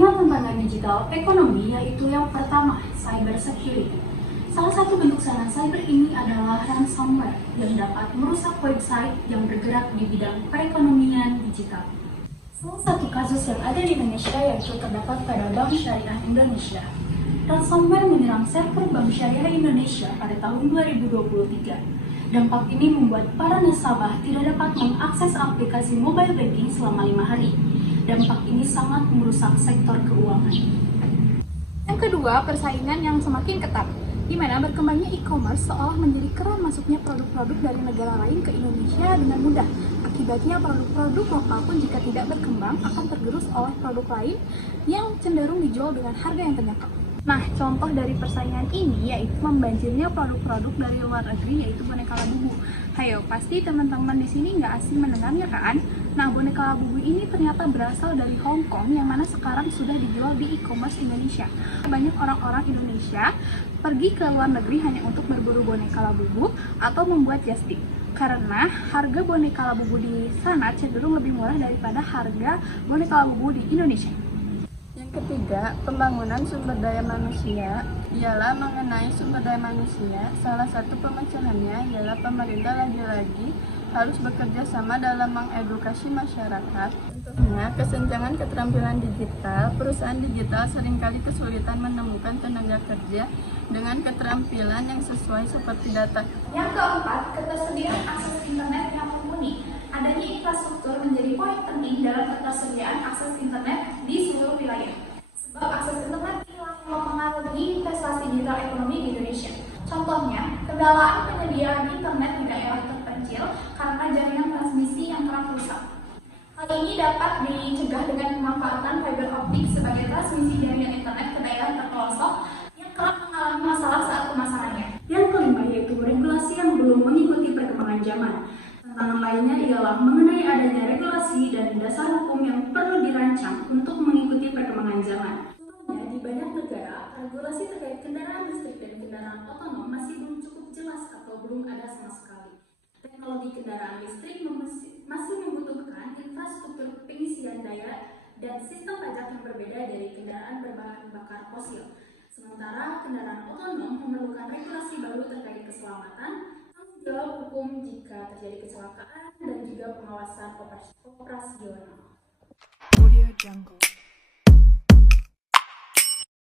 tantangan digital ekonomi, yaitu yang pertama, cyber security. Salah satu bentuk serangan cyber ini adalah ransomware yang dapat merusak website yang bergerak di bidang perekonomian digital. Salah satu kasus yang ada di Indonesia yaitu terdapat pada Bank Syariah Indonesia. Ransomware menyerang server Bank Syariah Indonesia pada tahun 2023. Dampak ini membuat para nasabah tidak dapat mengakses aplikasi mobile banking selama 5 hari. Dampak ini sangat merusak sektor keuangan. Yang kedua, persaingan yang semakin ketat, di mana berkembangnya e-commerce seolah menjadi keran masuknya produk-produk dari negara lain ke Indonesia dengan mudah. Akibatnya produk-produk lokal pun jika tidak berkembang akan tergerus oleh produk lain yang cenderung dijual dengan harga yang terjangkau. Nah, contoh dari persaingan ini yaitu membanjirnya produk-produk dari luar negeri yaitu boneka Labubu. Hayo, pasti teman-teman di sini nggak asing mendengarnya kan? Nah, boneka Labubu ini ternyata berasal dari Hong Kong yang mana sekarang sudah dijual di e-commerce Indonesia. Banyak orang-orang Indonesia pergi ke luar negeri hanya untuk berburu boneka Labubu atau membuat just tip. Karena harga boneka Labubu di sana cenderung lebih murah daripada harga boneka Labubu di Indonesia. Yang ketiga, pembangunan sumber daya manusia ialah mengenai sumber daya manusia. Salah satu pemacarannya ialah pemerintah lagi-lagi harus bekerja sama dalam mengedukasi masyarakat. Contohnya, kesenjangan keterampilan digital. Perusahaan digital seringkali kesulitan menemukan tenaga kerja dengan keterampilan yang sesuai seperti data. Yang keempat, ketersediaan akses internet yang mumpuni. Adanya infrastruktur menjadi poin penting dalam ketersediaan akses internet di seluruh wilayah. Sebab akses internet ini mempengaruhi investasi digital ekonomi di Indonesia. Contohnya, kendala penyediaan internet di daerah terpencil karena jaringan transmisi yang kerap rusak. Hal ini dapat dicegah dengan pemanfaatan fiber optik sebagai transmisi jaringan internet ke daerah terpelosok yang kerap mengalami masalah saat pemasangannya. Yang kelima yaitu regulasi yang belum mengikuti perkembangan zaman. Tantangan lainnya ialah mengenai adanya regulasi dan dasar hukum yang perlu dirancang untuk mengikuti perkembangan zaman. Contohnya, di banyak negara, regulasi terkait kendaraan listrik dan kendaraan otonom masih belum cukup jelas atau belum ada sama sekali. Teknologi kendaraan listrik masih membutuhkan infrastruktur pengisian daya dan sistem pajak yang berbeda dari kendaraan berbahan bakar fosil. Sementara kendaraan otonom memerlukan regulasi baru terkait keselamatan, jawab hukum jika terjadi kecelakaan, dan juga pengawasan operasional. Audio Jungle.